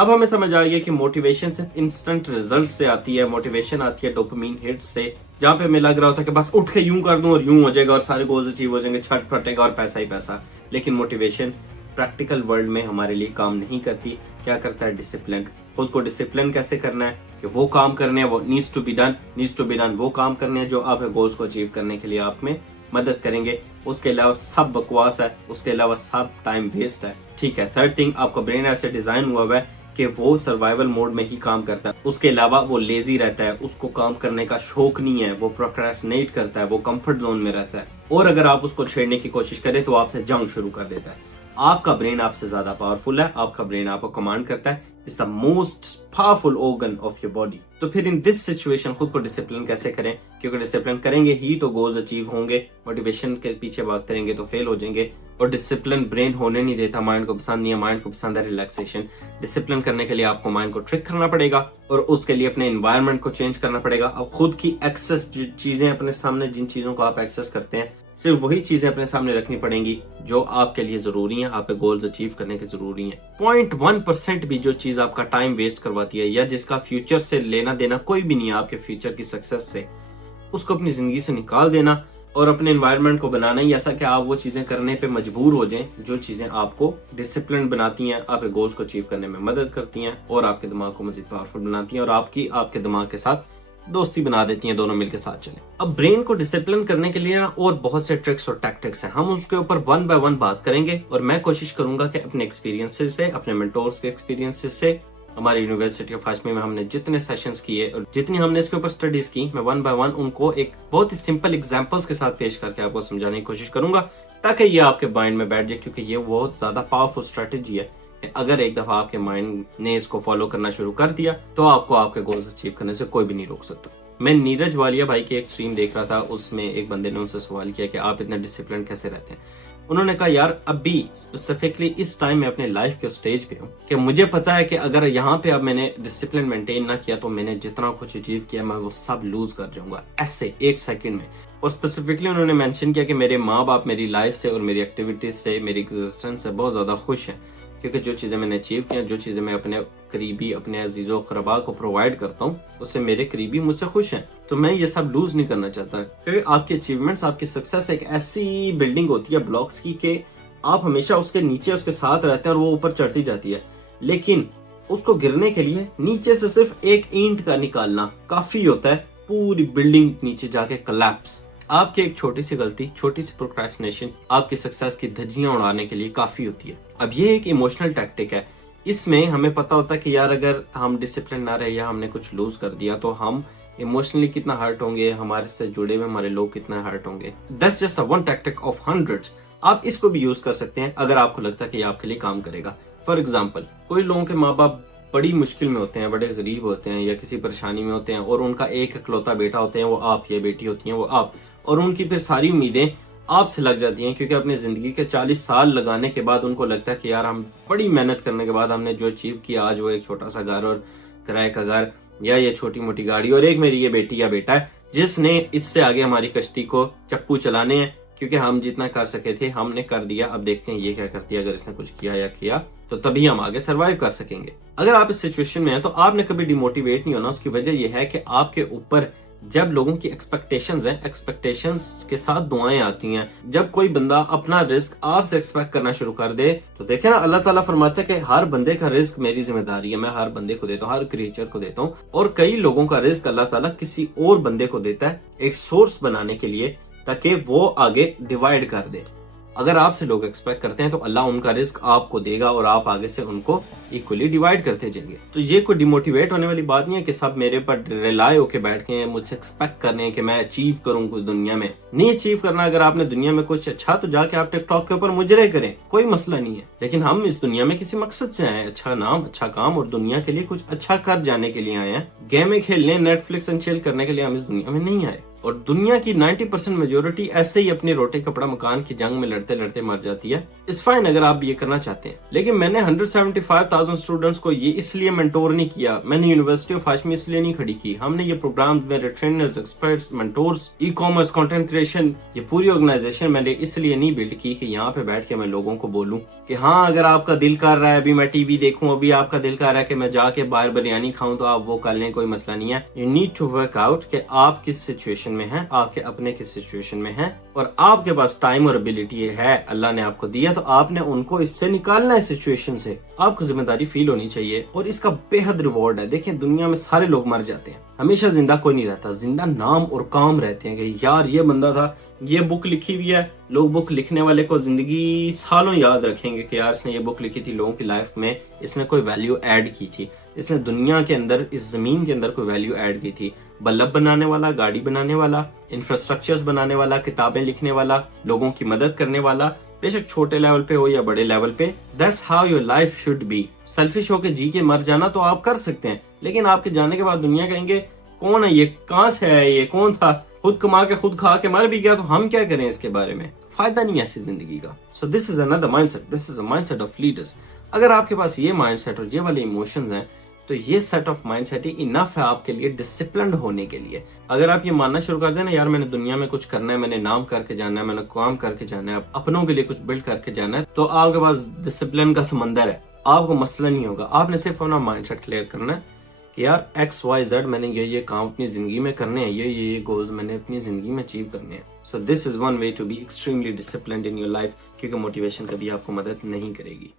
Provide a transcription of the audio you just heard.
अब हमें समझ आ गया कि मोटिवेशन सिर्फ इंस्टेंट रिजल्ट से आती है, मोटिवेशन आती है डोपामिन हिट से, जहां पे हमें लग रहा होता है कि बस उठ के यूं कर दूं और यूं हो जाएगा और सारे गोल्स अचीव हो जाएंगे, छट फटेगा और पैसा ही पैसा। लेकिन मोटिवेशन प्रैक्टिकल वर्ल्ड में हमारे लिए काम नहीं करती। क्या करता है? डिसिप्लिन। खुद को डिसिप्लिन कैसे करना है कि वो काम करने हैं, वो नीड्स टू बी डन, वो काम करने हैं जो आप गोल्स को अचीव करने के लिए आप में मदद करेंगे। उसके अलावा सब बकवास है, उसके अलावा सब टाइम वेस्ट है। ठीक है। थर्ड थिंग, आपका ब्रेन ऐसे डिजाइन हुआ है कि वो सर्वाइवल मोड में ही काम करता है। उसके अलावा वो लेजी रहता है, उसको काम करने का शौक नहीं है, वो प्रोक्रेस्टिनेट करता है, वो कंफर्ट जोन में रहता है। और अगर आप उसको छेड़ने की कोशिश करें तो आपसे जंग शुरू कर देता है। आपका ब्रेन आपसे ज्यादा पावरफुल है, आपका ब्रेन आपको कमांड करता है। It's the most powerful organ of your body. तो फिर इन दिस सिचुएशन खुद को डिसिप्लिन कैसे करें? क्योंकि डिसिप्लिन करेंगे ही तो गोल्स अचीव होंगे। मोटिवेशन के पीछे भागते रहेंगे तो फेल हो जाएंगे। और डिसिप्लिन ब्रेन होने नहीं देता, माइंड को पसंद नहीं है, माइंड को पसंद है रिलैक्सेशन। डिसिप्लिन करने के लिए आपको माइंड को ट्रिक करना पड़ेगा और उसके लिए अपने एनवायरनमेंट को चेंज करना पड़ेगा। अब खुद की एक्सेस चीजें अपने सामने, जिन चीजों को आप एक्सेस करते हैं, सिर्फ वही चीजें अपने सामने रखनी पड़ेंगी जो आपके लिए जरूरी है, आपके गोल्स अचीव करने के जरूरी है। 0.1% भी जो चीज आपका टाइम वेस्ट करवाती है या जिसका फ्यूचर से लेना देना कोई भी नहीं है आपके फ्यूचर की सक्सेस से, उसको अपनी जिंदगी से निकाल देना और अपने एनवायरनमेंट को बनाना ही ऐसा कि आप वो चीजें करने पे मजबूर हो जाएं जो चीजें आपको डिसिप्लिन बनाती हैं, आपके गोल्स को अचीव करने में मदद करती हैं और आपके दिमाग को मजीद पावरफुल बनाती हैं और आपके दिमाग के साथ दोस्ती बना देती हैं, दोनों मिलकर साथ चलें। अब ब्रेन को डिसिप्लिन करने के लिए ना और बहुत से ट्रिक्स और टैक्टिक्स हैं, हम उसके ऊपर वन बाय वन बात करेंगे और मैं कोशिश करूंगा कि अपने एक्सपीरियंसेस से, अपने मेंटोर्स के एक्सपीरियंसेस से, हमारी यूनिवर्सिटी ऑफ हाशमी में हमने जितने सेशंस किए और जितनी हमने इसके ऊपर स्टडीज की, मैं वन बाय वन उनको एक बहुत ही सिंपल एग्जांपल्स के साथ पेश करके आपको समझाने की कोशिश करूंगा ताकि ये आपके माइंड में बैठ जाए। क्योंकि ये बहुत ज्यादा पावरफुल स्ट्रेटेजी है। अगर एक दफा आपके माइंड ने इसको फॉलो करना शुरू कर दिया तो आपको आपके गोल्स अचीव करने से कोई भी नहीं रोक सकता। मैं नीरज वालिया भाई की एक स्ट्रीम देख रहा था, उसमें एक बंदे ने उनसे सवाल किया कि आप इतना डिसिप्लिन कैसे रहते हैं। उन्होंने कहा, यार अभी स्पेसिफिकली इस टाइम में अपने लाइफ के स्टेज पे हूँ कि मुझे पता है कि अगर यहाँ पे अब मैंने डिसिप्लिन मेंटेन ना किया तो मैंने जितना कुछ अचीव किया मैं वो सब लूज कर जाऊंगा ऐसे एक सेकंड में। और स्पेसिफिकली उन्होंने मेंशन किया कि मेरे माँ बाप मेरी लाइफ से और मेरी एक्टिविटीज से, मेरी एग्जिस्टेंस से बहुत ज्यादा खुश हैं क्योंकि जो चीजें मैंने अचीव किया, जो चीजें मैं अपने करीबी, अपने अजीजों क़रबा को प्रोवाइड करता हूँ, उससे मेरे करीबी मुझसे खुश हैं। तो मैं ये सब लूज नहीं करना चाहता क्योंकि आपकी अचीवमेंट्स, आपकी सक्सेस एक ऐसी बिल्डिंग होती है ब्लॉक्स की कि आप हमेशा उसके नीचे उसके साथ रहते हैं और वो ऊपर चढ़ती जाती है। लेकिन उसको गिरने के लिए नीचे से सिर्फ एक ईंट का निकालना काफी होता है, पूरी बिल्डिंग नीचे जाके कोलैप्स। आपकी एक छोटी सी गलती, छोटी सी प्रोक्रेस्टिनेशन आपकी सक्सेस की धज्जियां उड़ाने के लिए काफी होती है। अब ये एक इमोशनल टैक्टिक है। इसमें हमें पता होता है कि यार अगर हम डिसिप्लिन ना रहे या हमने कुछ लूज कर दिया तो हम इमोशनली कितना हर्ट होंगे, हमारे से जुड़े हुए हमारे लोग कितना हर्ट होंगे। That's just one tactic of hundreds. आप इसको भी यूज कर सकते हैं अगर आपको लगता है कि आपके लिए काम करेगा। फॉर एग्जाम्पल, कोई लोगों के माँ बाप बड़ी मुश्किल में होते हैं, बड़े गरीब होते हैं या किसी परेशानी में होते हैं और उनका एक इकलौता बेटा होते हैं वो आप, या बेटी होती है वो आप, और उनकी फिर सारी उम्मीदें आपसे लग जाती हैं क्योंकि अपनी जिंदगी के 40 साल लगाने के बाद उनको लगता है कि यार हम बड़ी मेहनत करने के बाद हमने जो अचीव किया, आज वो एक छोटा सा घर और किराए का घर या ये छोटी मोटी गाड़ी और एक मेरी ये बेटी या बेटा है जिसने इससे आगे हमारी कश्ती को चप्पू चलाने हैं क्योंकि हम जितना कर सके थे हमने कर दिया। अब देखते हैं ये क्या करती है, अगर इसने कुछ किया तो तभी हम आगे सरवाइव कर सकेंगे। अगर आप इस सिचुएशन में हैं तो आपने कभी डिमोटिवेट नहीं होना। उसकी वजह यह है कि आपके ऊपर जब लोगों की एक्सपेक्टेशंस हैं, एक्सपेक्टेशंस के साथ दुआएं आती हैं। जब कोई बंदा अपना रिस्क आपसे एक्सपेक्ट करना शुरू कर दे तो देखे ना, अल्लाह ताला फरमाता है कि हर बंदे का रिस्क मेरी जिम्मेदारी है, मैं हर बंदे को देता हूँ, हर क्रिएचर को देता हूँ। और कई लोगों का रिस्क अल्लाह ताला किसी और बंदे को देता है एक सोर्स बनाने के लिए ताकि वो आगे डिवाइड कर दे। अगर आपसे लोग एक्सपेक्ट करते हैं तो अल्लाह उनका रिस्क आपको देगा और आप आगे से उनको इक्वली डिवाइड करते जाएंगे। तो ये कोई डिमोटिवेट होने वाली बात नहीं है कि सब मेरे पर रिलाय होके बैठ गए हैं, मुझसे एक्सपेक्ट कर रहे हैं कि मैं अचीव करूं कुछ दुनिया में। नहीं अचीव करना, अगर आपने दुनिया में कुछ अच्छा तो जाके आप टिकटॉक के ऊपर मुजरे करें, कोई मसला नहीं है। लेकिन हम इस दुनिया में किसी मकसद से आए, अच्छा नाम, अच्छा काम और दुनिया के लिए कुछ अच्छा कर जाने के लिए आए हैं। गेमें खेलने, नेटफ्लिक्स एंड चिल करने के लिए हम इस दुनिया में नहीं आए। और दुनिया की 90% मेजोरिटी ऐसे ही अपनी रोटी कपड़ा मकान की जंग में लड़ते लड़ते मर जाती है। इट्स फाइन अगर आप ये करना चाहते हैं, लेकिन मैंने 175,000 स्टूडेंट्स को ये इसलिए मेंटोर नहीं किया, मैंने यूनिवर्सिटी ऑफ हाशमी इसलिए नहीं खड़ी की। हमने ये प्रोग्राम, मेरे trainers, experts, mentors, e commerce, content creation, ये पूरी ऑर्गेनाइजेशन मैंने इसलिए नहीं बिल्ड की कि यहाँ पे बैठ के मैं लोगों को बोलूं कि हाँ अगर आपका दिल कर रहा है अभी मैं टीवी देखूं, अभी आपका दिल कर रहा है कि मैं जाके बाहर बिरयानी खाऊं, तो आप वो कर लें, कोई मसला नहीं है। You need to work out कि आप किस सिचुएशन में हैं, आपके अपने किस सिचुएशन में हैं, और आपके पास टाइम और एबिलिटी है, अल्लाह ने आपको दिया, तो आपने उनको इससे निकालना है सिचुएशन से। आपको जिम्मेदारी फील होनी चाहिए और इसका बेहद रिवॉर्ड है। देखिए दुनिया में सारे लोग मर जाते हैं, हमेशा जिंदा कोई नहीं रहता। जिंदा नाम और काम रहते हैं कि यार ये बंदा था, ये बुक लिखी हुई है, लोग बुक लिखने वाले को जिंदगी सालों याद रखेंगे कि यार इसने ये बुक लिखी थी, लोगों की लाइफ में इसने कोई वैल्यू ऐड की थी, इसने दुनिया के अंदर, इस जमीन के अंदर कोई वैल्यू ऐड की थी। बल्ब बनाने वाला, गाड़ी बनाने वाला, इंफ्रास्ट्रक्चर्स बनाने वाला, किताबें लिखने वाला, लोगों की मदद करने वाला, बेशक छोटे लेवल पे हो या बड़े लेवल पे। That's how your life should be. Selfish होके जी के मर जाना तो आप कर सकते हैं, लेकिन आपके जाने के बाद दुनिया कहेंगे कौन है ये, कहां से है ये, कौन था, खुद कमा के खुद खा के मर भी गया, तो हम क्या करें इसके बारे में। फायदा नहीं है ऐसी जिंदगी का। सो this is another mindset, this is a mindset of leaders. अगर आपके पास ये माइंडसेट और ये वाले इमोशंस हैं, तो ये set of mindset he enough है आपके लिए डिसिप्लिन्ड होने के लिए। अगर आप ये मानना शुरू कर दें ना, यार मैंने दुनिया में कुछ करना है, मैंने नाम करके जाना है, मैंने काम करके जाना है, अपनों के लिए कुछ बिल्ड करके जाना है, तो आपके पास डिसिप्लिन का समंदर है, आपको मसला नहीं होगा। आपने सिर्फ अपना माइंडसेट क्लियर करना है कि यार XYZ मैंने ये काम अपनी जिंदगी में करने हैं, ये गोल्स मैंने अपनी जिंदगी में अचीव करने हैं। So this is one way to be extremely disciplined in your life, क्योंकि मोटिवेशन कभी आपको मदद नहीं करेगी।